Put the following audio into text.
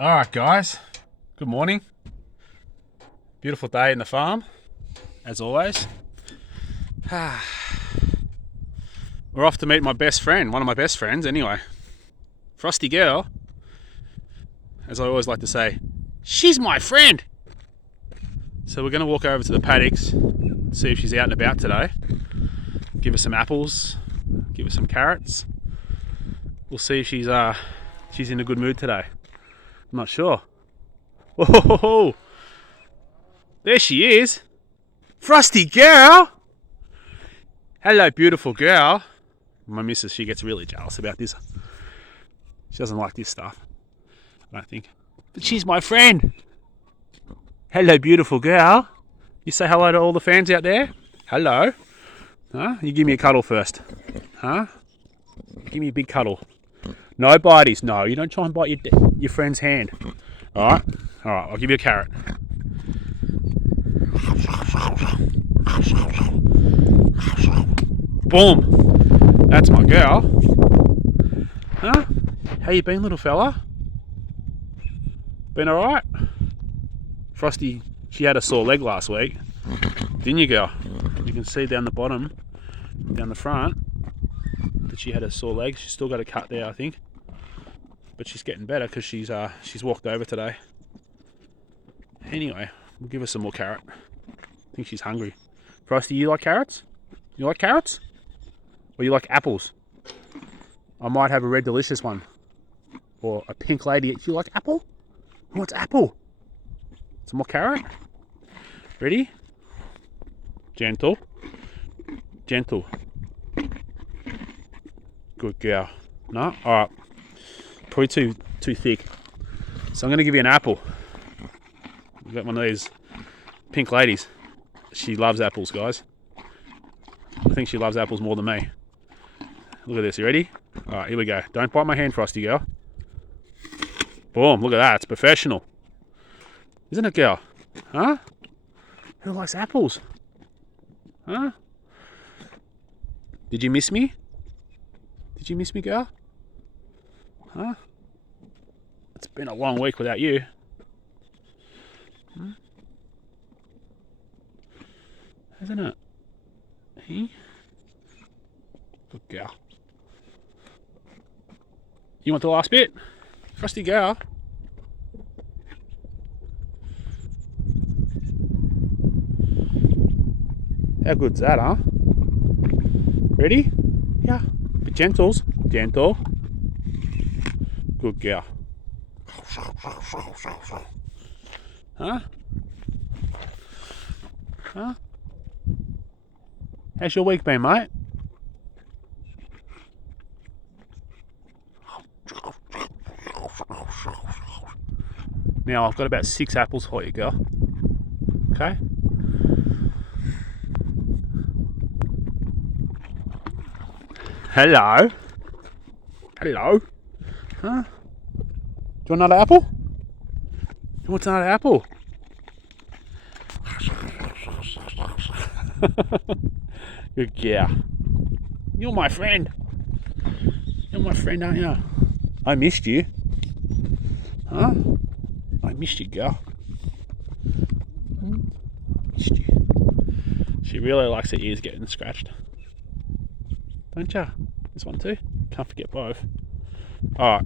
Alright guys, good morning. Beautiful day in the farm, as always. We're off to meet my best friend, one of my best friends anyway. Frosty Girl, as I always like to say, she's my friend. So we're going to walk over to the paddocks, see if she's out and about today. Give her some apples, give her some carrots. We'll see if she's in a good mood today. I'm not sure. Whoa! There she is. Frosty Girl! Hello, beautiful girl. My missus, she gets really jealous about this. She doesn't like this stuff, I don't think. But she's my friend. Hello, beautiful girl. You say hello to all the fans out there? Hello. Huh? You give me a cuddle first. Huh? Give me a big cuddle. No bites. No, you don't try and bite your friend's hand. Alright? Alright, I'll give you a carrot. Boom! That's my girl. Huh? How you been, little fella? Been alright? Frosty, she had a sore leg last week. Didn't you, girl? You can see down the bottom, down the front, that she had a sore leg. She's still got a cut there, I think. But she's getting better because she's walked over today. Anyway, we'll give her some more carrot. I think she's hungry. Frosty, you like carrots? You like carrots? Or you like apples? I might have a red delicious one. Or a pink lady. Do you like apple? Who wants apple? Some more carrot? Ready? Gentle. Gentle. Good girl. No? Alright. Probably too thick. So I'm going to give you an apple. I've got one of these pink ladies. She loves apples, guys. I think she loves apples more than me. Look at this. You ready? Alright, here we go. Don't bite my hand, Frosty girl. Boom. Look at that. It's professional. Isn't it, girl? Huh? Who likes apples? Huh? Did you miss me? Did you miss me, girl? Huh? It's been a long week without you. Hasn't it? Hey? Good girl. You want the last bit? Frosty girl. How good's that, huh? Ready? Yeah. But gentles. Gentle. Good girl. Huh? Huh? How's your week been, mate? Now I've got about 6 apples for you, girl. Okay? Hello? Hello? Huh? Do you want another apple? You want another apple? Good girl. You're my friend. You're my friend, aren't you? I missed you. Huh? I missed you, girl. Missed you. She really likes her ears getting scratched. Don't ya? This one too? Can't forget both. Alright.